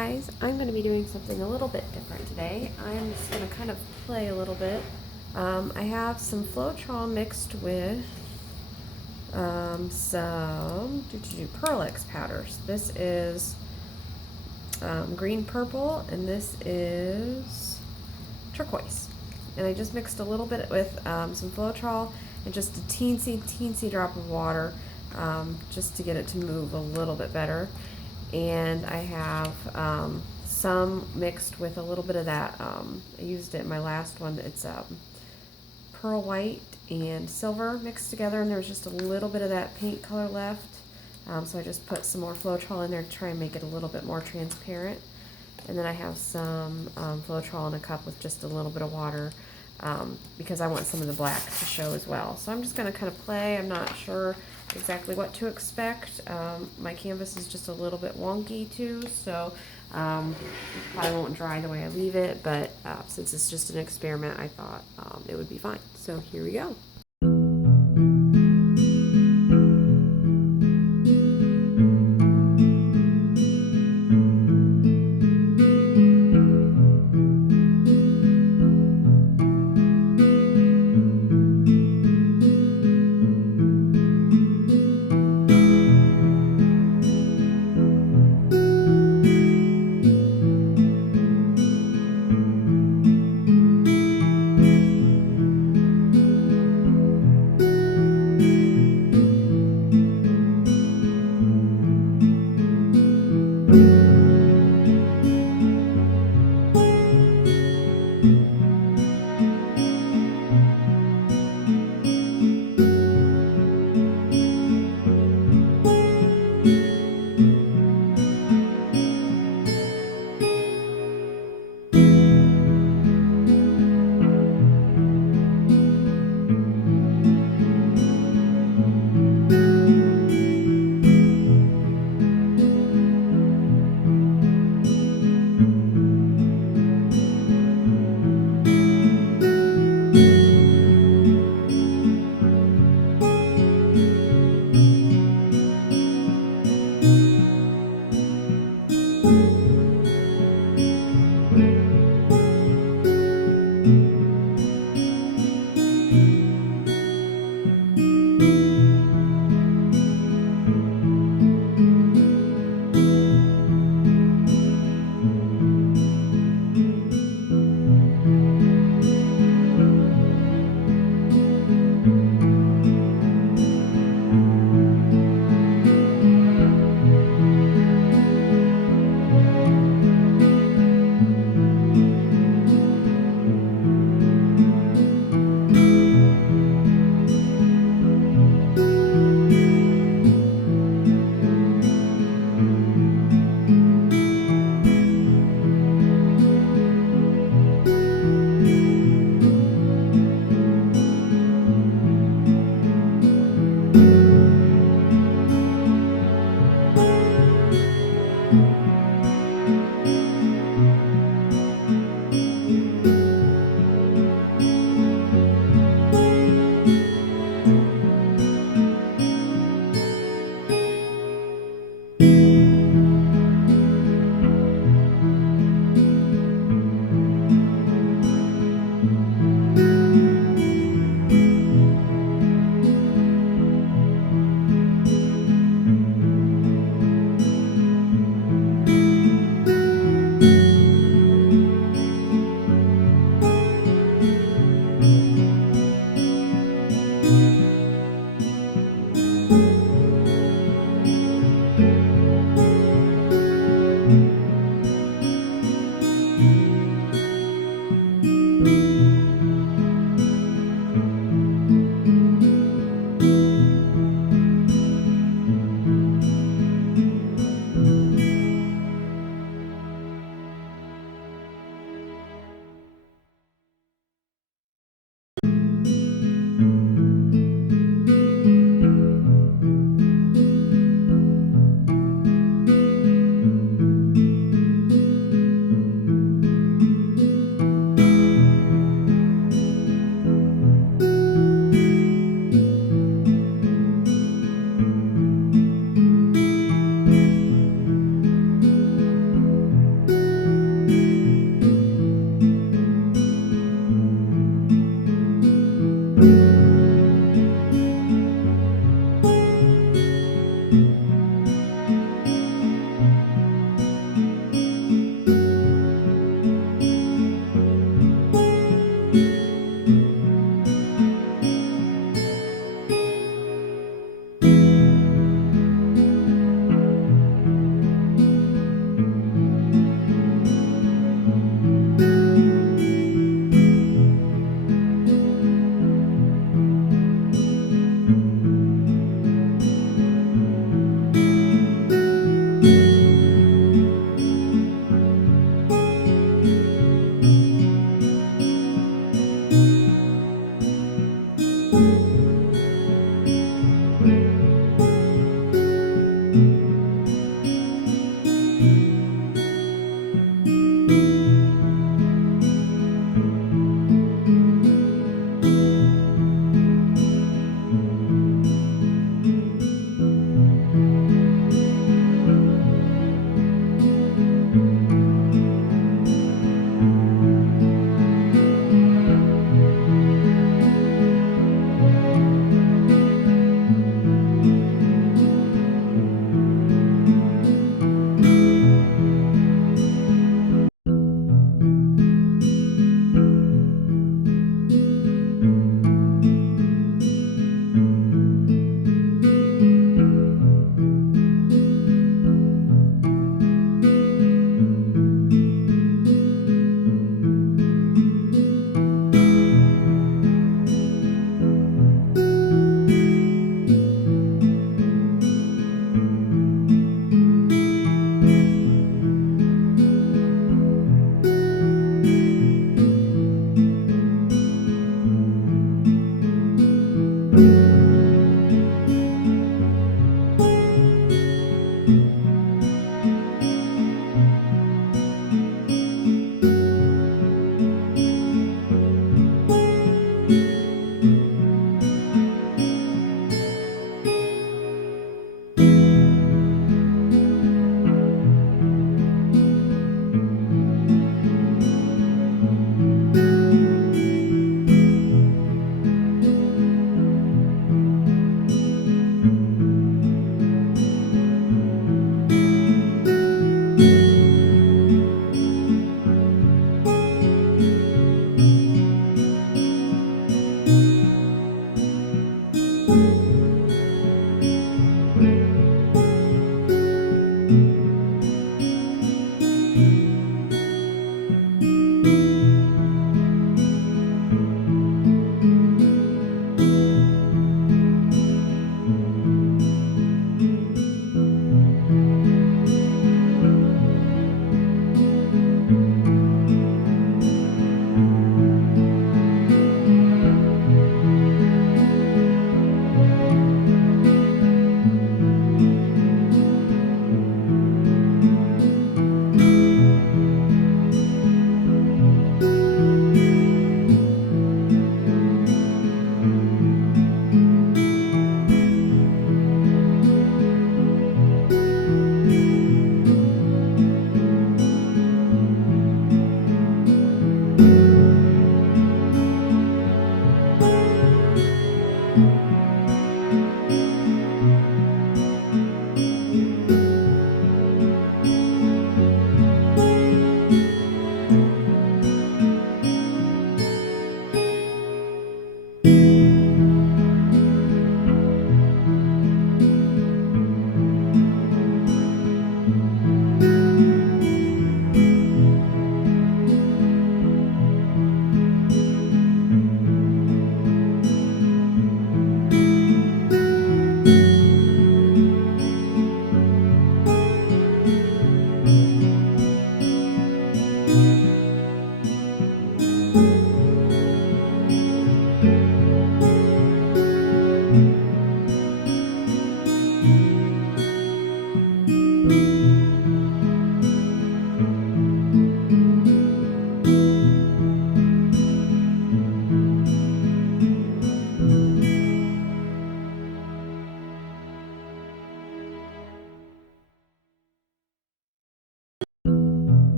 guys, I'm going to be doing something a little bit different today. I'm just going to kind of play a little bit. I have some Floetrol mixed with some Pearl X powders. This is green purple and this is turquoise. And I just mixed a little bit with some Floetrol and just a teensy drop of water just to get it to move a little bit better. And I have some mixed with a little bit of that. I used it in my last one. It's pearl white and silver mixed together, and there's just a little bit of that paint color left. So I just put some more Floetrol in there to try and make it a little bit more transparent. And then I have some Floetrol in a cup with just a little bit of water because I want some of the black to show as well. So I'm just going to kind of play. I'm not sure exactly what to expect. My canvas is just a little bit wonky too, so probably won't dry the way I leave it, but since it's just an experiment, I thought it would be fine. So here we go.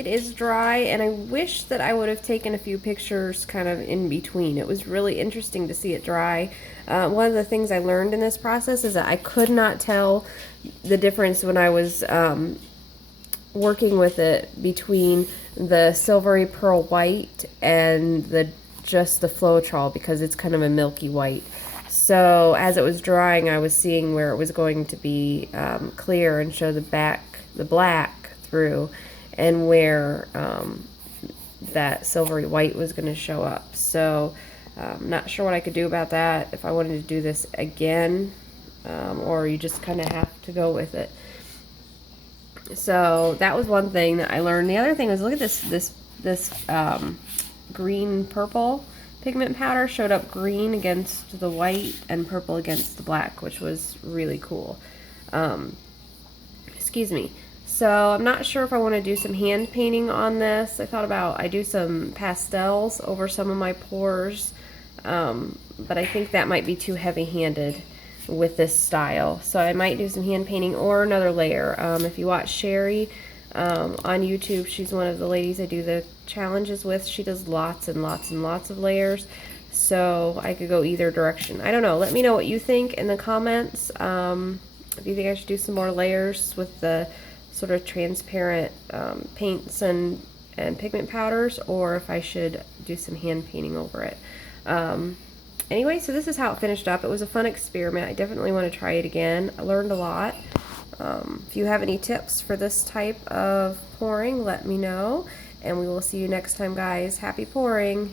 it is dry, and I wish that I would have taken a few pictures kind of in between. It was really interesting to see it dry. One of the things I learned in this process is that I could not tell the difference when I was working with it between the silvery pearl white and just the Floetrol, because it's kind of a milky white. So as it was drying, I was seeing where it was going to be clear and show the black through, and where that silvery white was going to show up. So not sure what I could do about that, if I wanted to do this again, or you just kind of have to go with it. So that was one thing that I learned. The other thing was, look at this green purple pigment powder showed up green against the white and purple against the black, which was really cool. Excuse me. So I'm not sure if I want to do some hand painting on this. I thought about, I do some pastels over some of my pores, but I think that might be too heavy-handed with this style. So I might do some hand painting or another layer. If you watch Sherry on YouTube, she's one of the ladies I do the challenges with. She does lots and lots and lots of layers. So I could go either direction. I don't know. Let me know what you think in the comments. If you think I should do some more layers with the sort of transparent paints and pigment powders, or if I should do some hand painting over it. Anyway, so this is how it finished up. It was a fun experiment. I definitely want to try it again. I learned a lot. If you have any tips for this type of pouring, let me know, and we will see you next time, guys. Happy pouring!